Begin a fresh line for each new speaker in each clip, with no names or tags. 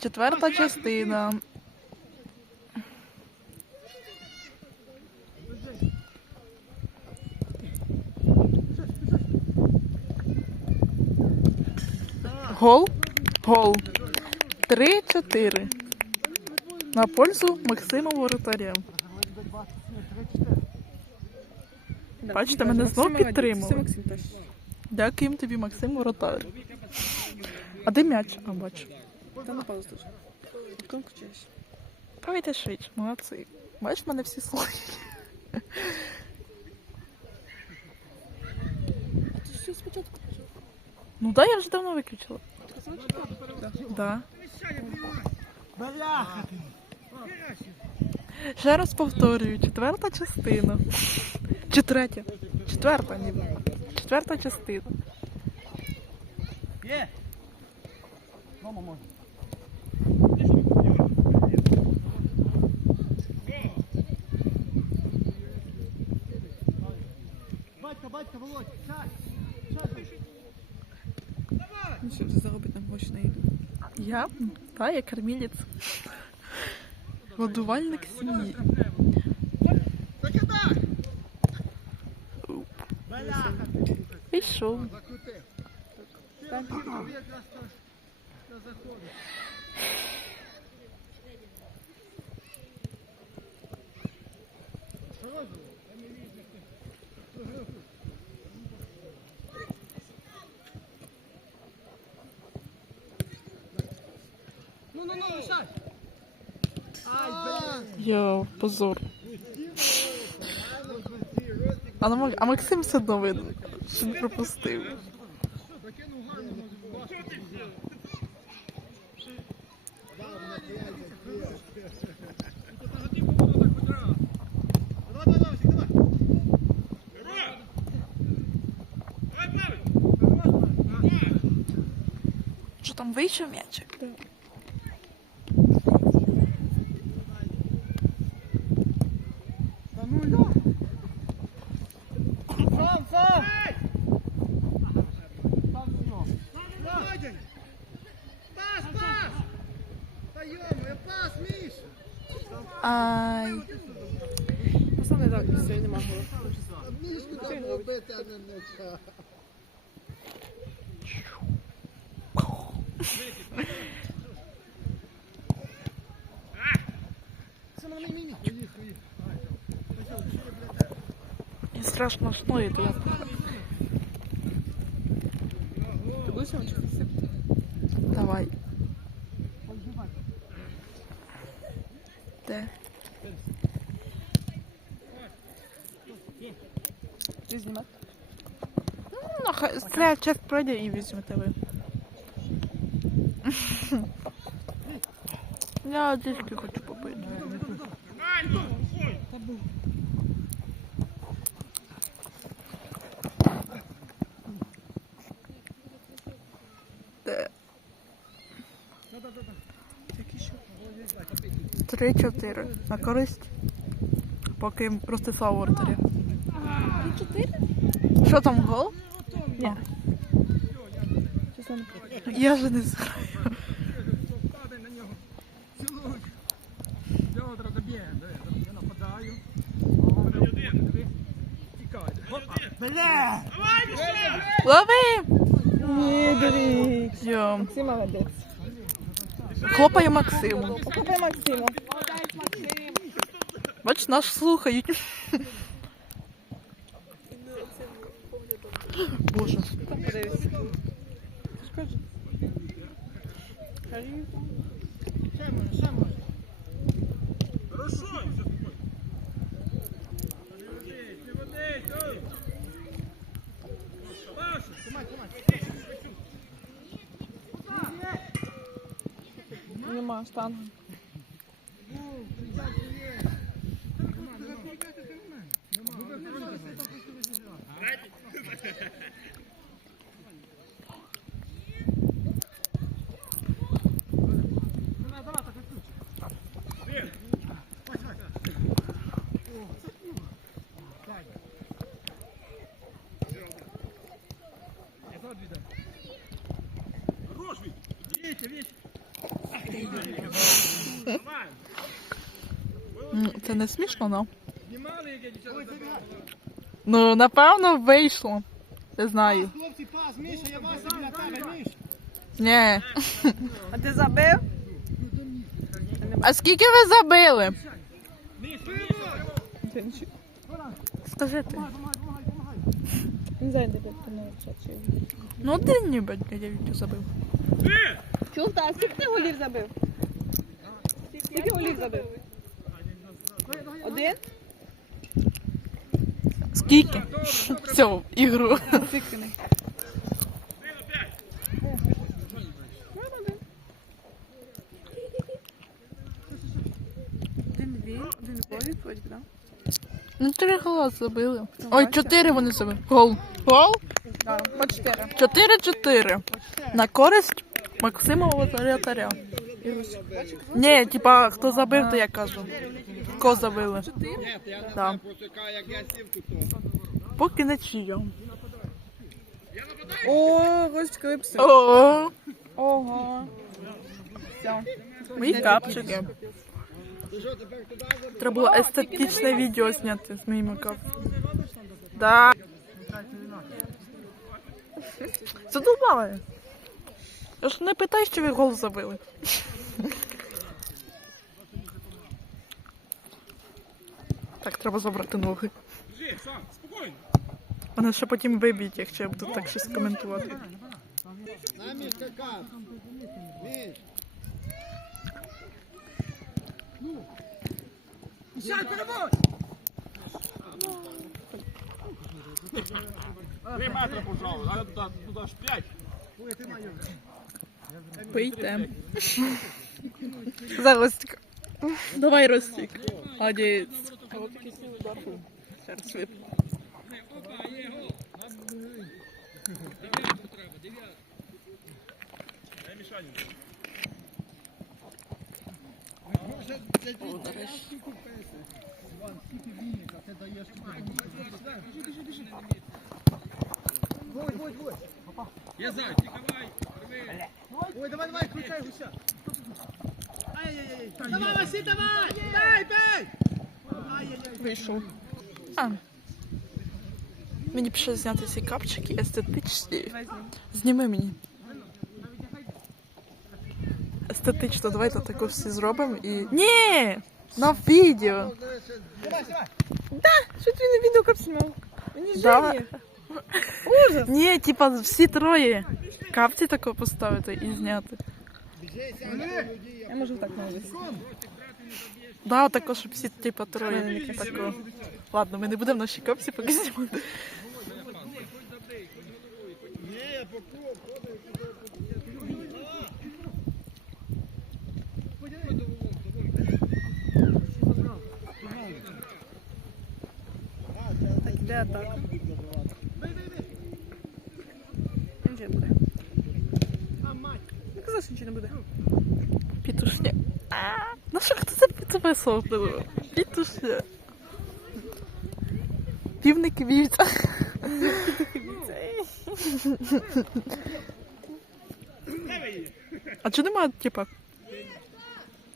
Четверта частина. Гол. Гол. Три-чотири. На пользу Максима Воротаря. Бачите, мене знов підтримали. Дякуємо тобі, Максим Воротар. А де м'яч? А, бачу.
Та на паузу дуже. Потім включаєш.
Давайте швидше, молодці. Бачиш, в мене всі слухають.
А ти що спочатку?
Ну да, я вже давно виключила. Да. Ще раз повторюю, четверта частина. Чи третя? Четверта, ні. Четверта частина.
Є! Дома можна.
Я? Та, я кормілець. Годувальник сім'ї.
Закидай! Бляха!
Пішов.
Закрути. Там якраз на заходу. Ну, ну, ну, мешай! Ай, блин!
Йоу, позор. А, на а Максим все одно видно, що не пропустив. Що там вийшов м'ячик?
Да ну я! Сам, сам! Сам все. Владень! Пас, пас! Да ё пас, Миша!
Ай.
Ну сам не так, все, нема голу.
Мишку там убити, а не мені.
І страшно шною туди.
Ти будеш його вчитися?
Давай. Де?
Ти знімати?
Ну, хай стріляє час пройде і візьмете ви. Я тільки хочу попити. 3-4. На користь. Поки розтисав
ордері.
Що там гол?
Ні.
Я вже не знаю. Лови!
Ні,
доріг.
Максим молодець.
Хлопає Максиму.
Хлопає Максиму.
Бач, нас слухають. Боже.
Ще може, ще може. Хорошо. на штангу. Видите,
видите? Це не смішно,
дівчата
Ну, напевно, вийшло. Не знаю.
Хлопці, пас, Міша, я Вася біля тебе, Міш.
Ні.
А ти забив?
А скільки ви забили? Скажи ти.
Не знаю, де ти не.
Ну, один ніби я відео забив.
Чув, так, скільки ти голів забив? Скільки голів забив? Один?
Скільки? Все, ігру.
Скільки? Один він, один голів, вроді, так?
Ну, три гола забили. Ой, чотири вони забили. Гол. Гол?
Так, по чотири.
Чотири-чотири. На користь Максимова Воротаря. Ні, типа, хто забив, то я кажу. Кого забили? Так. Поки не чия.
О, Ростик випустив.
О,
Ого. Все.
мої капчики. Треба було естетичне відео зняти з моїми капчиками. Да. Задумали. Я ж не питай, що ви гол забили. Так, треба забрати ноги. Мене ще потім виб'ють, якщо я буду так щось коментувати.
Три метри, пожалуйста, а туди, туди ж п'ять.
Пийте. За Ростик. Давай, Ростик. Молодець. Зараз
ой.
Я знаю, давай.
Ой, давай, давай, кручай гуся. Ай-яй-яй. Давай, Василь, давай! Дай, дай!
Вийшов. А. Мені пішли зняти ці капчики естетичні. Зніми мені. Естетично, давайте таку всі зробимо і. Ні! На відео!
Давай, давай.
Що ти на відео кап знімав? Мені
Да.
жаль.
Ні, типа всі троє. Капці тако поставити і зняти.
Я можу так навести.
Да, тако, щоб всі типа троє. Тако. Ладно, ми не будемо наші капці поки знімати.
Так, атака. Не буде. Казав, нічого не буде.
Пітушня. Ну що хто це підписував? Пітушня. Півники вівця. А чи немає, типа,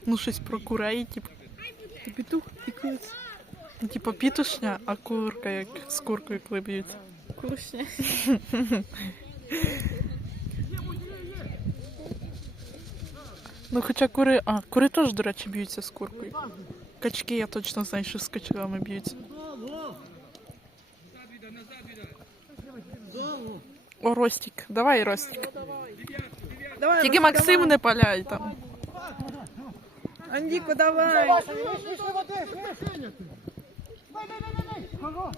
ну щось про курей, типу,
петух, і куриць.
ну, типа пітушня, а курка як з куркою коли б'ються. Ну хоча кури. А, кури теж, до речі, б'ються з куркою. Качки, я точно знаю, що з качками б'ються. О, Ростик. Давай, Ростик.
Давай,
Тільки
Ростик,
Максиму не паляй там.
давай. Андіко, давай.
Вася, Міш, Міш, води, Міш. Дай, дай, дай, дай. Хорош.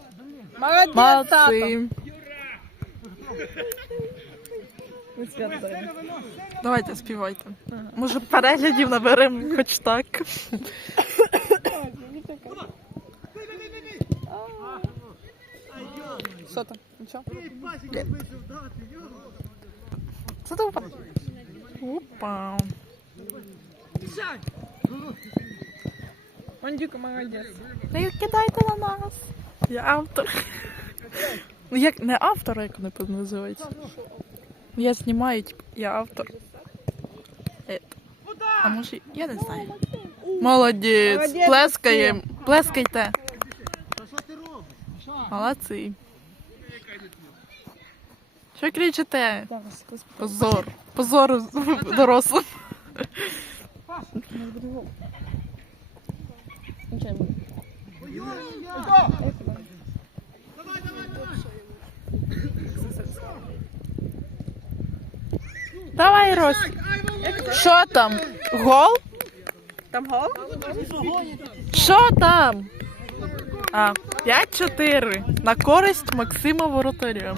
Молодець, тато.
Максим. Давайте співайте. Може переглядів наберемо хоч так.
Що там? Нічого?
Це добре. Опа.
Андіко, молодець.
Не кидайте на нас. Я автор. Ну як не автор, як вони тут називається. Я знімаю, я автор. А може, я не знаю. Молодець. Плескаємо. Плескайте. Молодці. Що кричите? Позор. Позор дорослим.
Нічого не
Давай, Рось. Що там? Гол?
Там гол?
Що там? А, 5-4 на користь Максима Воротаря.